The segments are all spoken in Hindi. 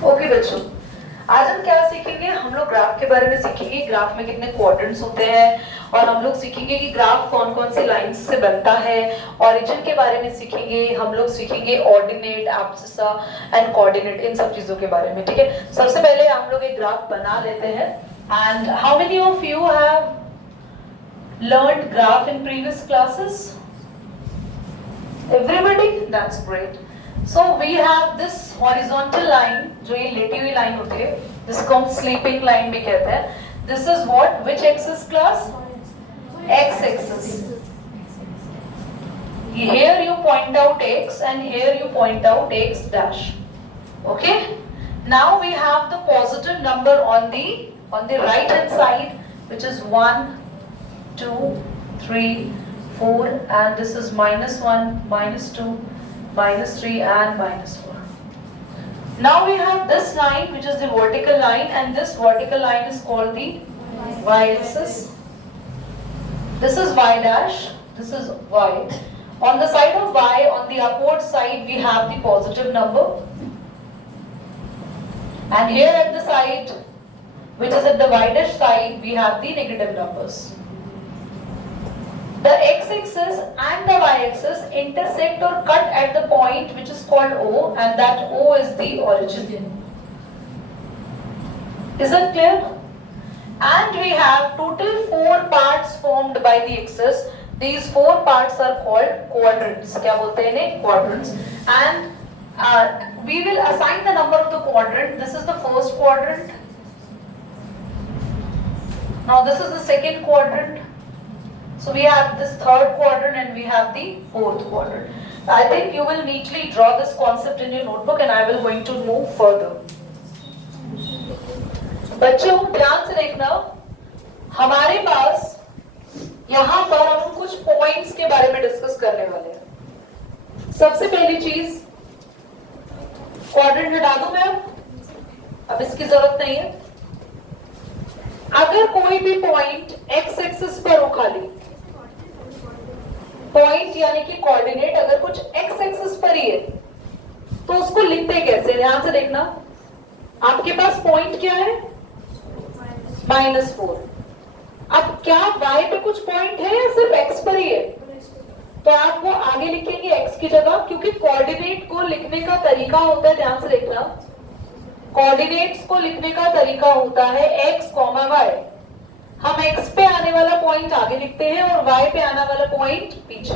ओके बच्चों, आज हम क्या सीखेंगे? हम लोग ग्राफ के बारे में सीखेंगे, ग्राफ में कितने क्वाड्रेंट्स होते हैं, और हम लोग सीखेंगे कि ग्राफ कौन कौन सी लाइंस से बनता है। ओरिजिन के बारे में सीखेंगे, हम लोग सीखेंगे ऑर्डिनेट, एब्सिसा एंड कोऑर्डिनेट, इन सब चीजों के बारे में। ठीक है, सबसे पहले हम लोग एक ग्राफ बना लेते हैं। And how many of you have learned graph in previous classes? Everybody? That's great. So we have this horizontal line, जो ये लेटी हुई लाइन होती है, जिसको हम स्लीपिंग लाइन भी कहते हैं. This is what? Which axis class? X axis. Here you point out x and here you point out x dash. Okay? Now we have the positive number on the right hand side, which is 1, 2, 3, 4, and this is -1, -2, -3 and -4. Now we have this line, which is the vertical line, and this vertical line is called the y-axis. This is y dash, this is y. On the side of y, on the upward side, we have the positive number, and here at the side, which is at the y dash side, we have the negative numbers. The x-axis and the y-axis intersect or cut at the point which is called O, and that O is the origin. Is that clear? And we have total 4 parts formed by the axis. These 4 parts are called quadrants. क्या बोलते हैं इन्हें? Quadrants. And we will assign the number of the quadrant. This is the first quadrant. Now this is the second quadrant. So we have this third quadrant and we have the fourth quadrant. I think you will neatly draw this concept in your notebook and I will going to move further. बच्चों ध्यान से देखना, हमारे पास यहाँ पर हम कुछ पॉइंट्स के बारे में डिस्कस करने वाले हैं. सबसे पहली चीज, क्वाड्रेंट हटा दूं मैं अब इसकी जरूरत नहीं है. अगर कोई भी पॉइंट एक्स एक्सिस पर हो, खाली पॉइंट यानी कि कोऑर्डिनेट अगर कुछ एक्स एक्सिस पर ही है, तो उसको लिखते कैसे? ध्यान से देखना, आपके पास पॉइंट क्या है? -4. अब क्या y पे कुछ पॉइंट है या सिर्फ x पर ही है? तो आप वो आगे लिखेंगे x की जगह, क्योंकि कोऑर्डिनेट को लिखने का तरीका होता है, ध्यान से देखना, कोऑर्डिनेट्स को लिखने का तरीका होता है x, y. हम x पे आने वाला पॉइंट आगे लिखते हैं और y पे आने वाला पॉइंट पीछे.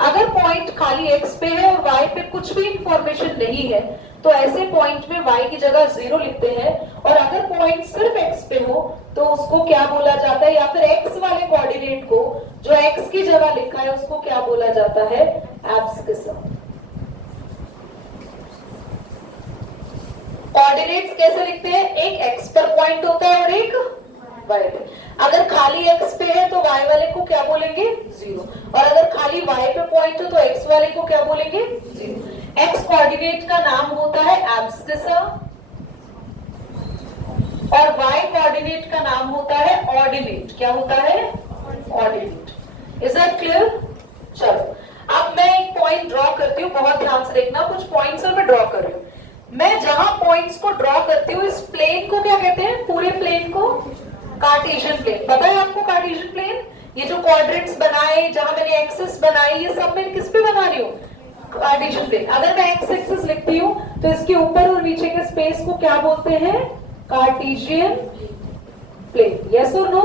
अगर पॉइंट खाली x पे है और y पे कुछ भी इंफॉर्मेशन नहीं है, तो ऐसे पॉइंट में y की जगह 0 लिखते हैं. और अगर पॉइंट सिर्फ x पे हो तो उसको क्या बोला जाता है, या फिर x वाले कोऑर्डिनेट को जो x की जगह लिखा है उसको क्या बोला जाता है? एब्सिसा. कोऑर्डिनेट्स कैसे लिखते हैं? एक x पर पॉइंट होता है और एक y पे. अगर खाली x पे है तो y वाले को क्या बोलेंगे? 0. और अगर खाली y पे पॉइंट हो तो x वाले को क्या बोलेंगे? 0. x कोऑर्डिनेट का नाम होता है एब्सिसा और y कोऑर्डिनेट का नाम होता है ऑर्डिनेट. क्या होता है? ऑर्डिनेट. Is that clear? चलो अब मैं एक पॉइंट ड्रॉ करती हूँ, बहुत ध्यान से देखना. कुछ पॉइंट्स मैं ड्रॉ कर रही हूँ. मैं जहां पॉइंट्स को ड्रॉ करती हूँ, इस प्लेन को क्या कहते हैं? पूरे प्लेन को कार्टेशियन प्लेन. पता है आपको कार्टेशियन प्लेन? ये जो क्वाड्रेंट्स बनाए, जहां मैंने एक्सिस बनाई, ये सब मैं किस पे बना रही हूँ? Cartesian plane. अगर मैं एक्स एक्सिस लिखती हूँ तो इसके ऊपर और नीचे के स्पेस को क्या बोलते हैं? Cartesian plane. यस और नो?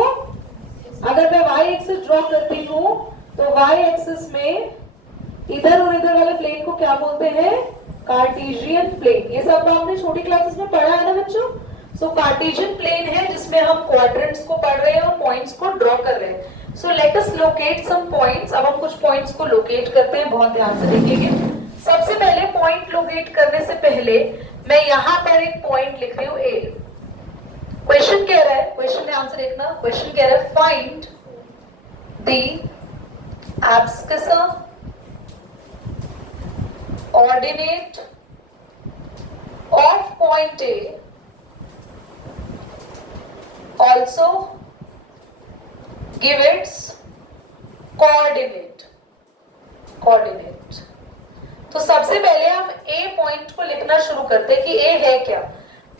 अगर मैं वाई एक्सिस ड्रॉ करती हूँ तो वाई एक्सिस में इधर और इधर वाले प्लेन को क्या बोलते हैं? Cartesian plane. ये सब आपने छोटी क्लासेस में पढ़ा है ना बच्चों? सो कार्टेशियन प्लेन है जिसमें हम क्वाड्रेंट्स को पढ़ रहे हैं और पॉइंट्स को ड्रॉ कर रहे हैं. So let us locate some points. अब हम कुछ पॉइंट्स को लोकेट करते हैं, बहुत ध्यान से देखिएगा. सबसे पहले पॉइंट लोकेट करने से पहले मैं यहाँ पर एक पॉइंट लिख रही हूँ A. क्वेश्चन कह रहा है, क्वेश्चन ध्यान से देखना, क्वेश्चन कह रहा है find the abscissa ordinate of point A, also give its coordinate. तो सबसे पहले हम A पॉइंट को लिखना शुरू करते हैं कि A है क्या.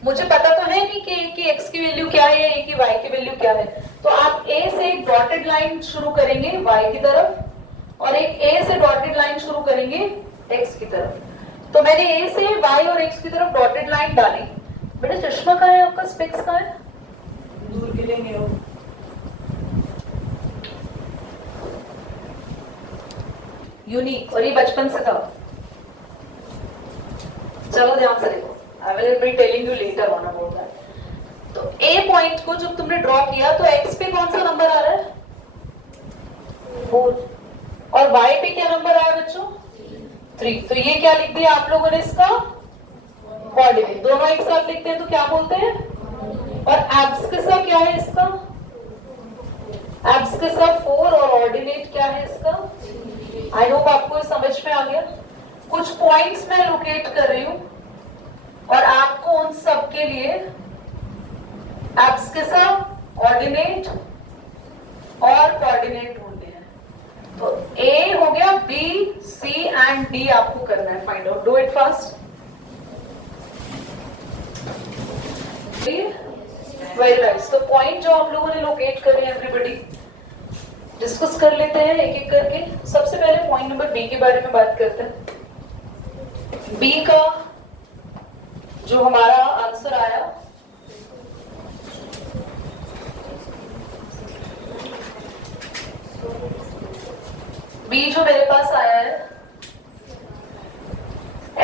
मुझे पता तो है नहीं कि a की x की वैल्यू क्या है या a की y की वैल्यू क्या है, तो आप a से एक डॉटेड लाइन शुरू करेंगे y की तरफ और एक a से डॉटेड लाइन शुरू करेंगे x की तरफ। तो मैंने a से y और x की तरफ डॉटेड लाइन डाली। बेटा चश्मा कहाँ है आपका, स्पेक्स कहाँ है? दूर गिरेंगे हो। यूनिक, और ये बचपन से था। चलो ध्यान से देखो, I will be telling you later on about that। तो A पॉइंट को जब तुमने ड्रॉ किया तो x पे कौन सा नंबर आ रहा है? 4। और y पे क्या नंबर आया बच्चों? 3। तो ये क्या लिख दिया आप लोगों ने इसका कोऑर्डिनेट। दोनों एक साथ लिखते हैं तो क्या बोलते हैं? और एब्सकिसा क्या है इसका? एब्सकिसा 4 और ऑर्डिनेट क्या है इसका? आई होप आपको समझ में आ गया। कुछ पॉइंट्स मैं लोकेट कर रही हूं और आपको उन सब के लिए एब्सकिसा, ऑर्डिनेट और कोऑर्डिनेट ढूंढने हैं। तो ए हो गया, बी, सी एंड डी आपको करना है find out. Do it fast. Very nice. तो पॉइंट जो आप लोगों ने लोकेट करे एवरीबॉडी डिस्कस कर लेते हैं एक एक करके। सबसे पहले पॉइंट नंबर बी के बारे में बात करते हैं। बी का जो हमारा आंसर आया बी जो मेरे पास आया है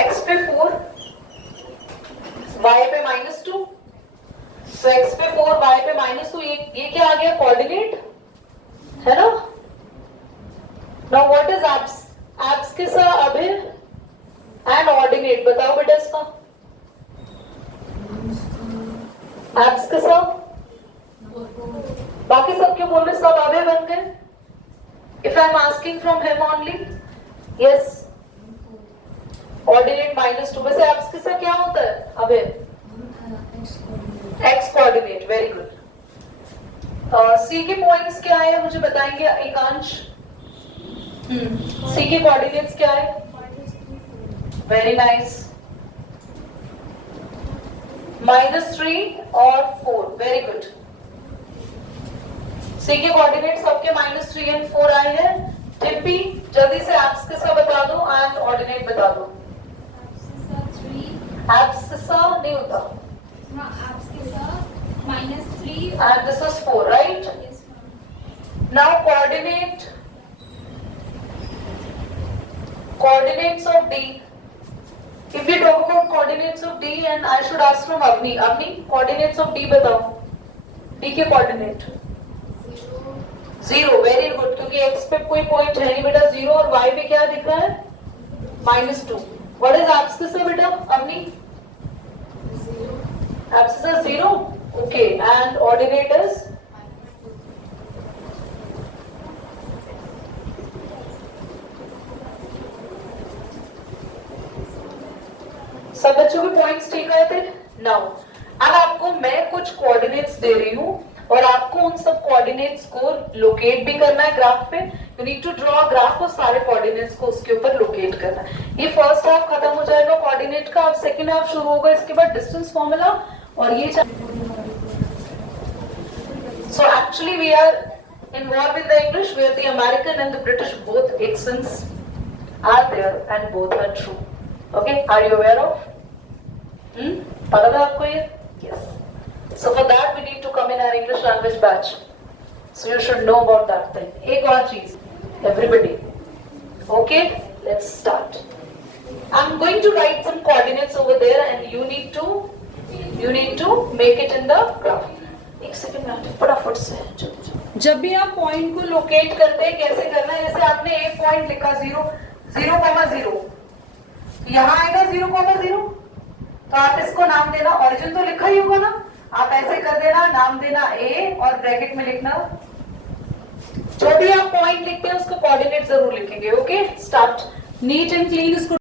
x पे 4 y पे -2। तो x पे 4 y पे -2, ये क्या आ गया? कोऑर्डिनेट है ना। नाउ व्हाट इज एब्सकिसा अभी एंड ऑर्डिनेट? बताओ बेटा इसका। एब्सकिसा, बाकी सब क्यों बोल रहे? सब अभय बन गए। If I am asking from him only, yes ordinate -2। वैसे एब्सकिसा क्या होता है Abhay? X coordinate. Very good. C के पॉइंट्स क्या है मुझे बताएंगे एकांश? सी के कोऑर्डिनेट्स क्या है? Very nice. -3 और 4। Very good. सी के कोऑर्डिनेट सबके -3 एंड 4 आए हैं। टिप्पी जल्दी से एब्सकिसा बता दो एंड ऑर्डिनेट बता दो। एब्सकिसा नहीं होता। -3 and this is 4, right? Yes, ma'am. Now coordinates of D. If we talk about coordinates of D, and I should ask from Avni, coordinates of D बताओ। D के coordinate 0। वेरी गुड, क्योंकि x पे कोई पॉइंट है नहीं बेटा 0 और y पे क्या दिख रहा है? -2। व्हाट इज एब्सकिसा बेटा Avani? 0। Abscissa 0। Okay, and ordinate is सब बच्चों के पॉइंट्स ठीक आए थे। नाउ अब आपको मैं कुछ कोऑर्डिनेट्स दे रही हूँ और आपको उन सब कोऑर्डिनेट्स को लोकेट भी करना है ग्राफ पे। You need to draw graph और सारे कोऑर्डिनेट्स को उसके ऊपर लोकेट करना है। ये फर्स्ट हाफ खत्म हो जाएगा कोऑर्डिनेट का, अब सेकंड हाफ शुरू होगा। इसके बाद डिस्टेंस फॉर्मूला और ये so actually we are involved in the English, where the American and the British both accents are there and both are true. Okay, are you aware of? पता था आपको ये? Yes. So for that we need to come in our English language batch. So you should know about that thing. एक और चीज, everybody. Okay, let's start. I'm going to write some coordinates over there, and you need to make it in the graph. एक सेकंड में फटाफट से जब भी आप पॉइंट को लोकेट करते हैं कैसे करना है? जैसे आपने एक पॉइंट लिखा 0,0, यहाँ आएगा 0,0, तो आप इसको नाम देना, ओरिजिन तो लिखा ही होगा ना, आप ऐसे कर देना, नाम देना a और ब्रैकेट में लिखना। जो भी आप पॉइंट लिखते हैं उसको कोऑर्डिनेट जरूर लिखेंगे। Okay, start. Neat and clean इसको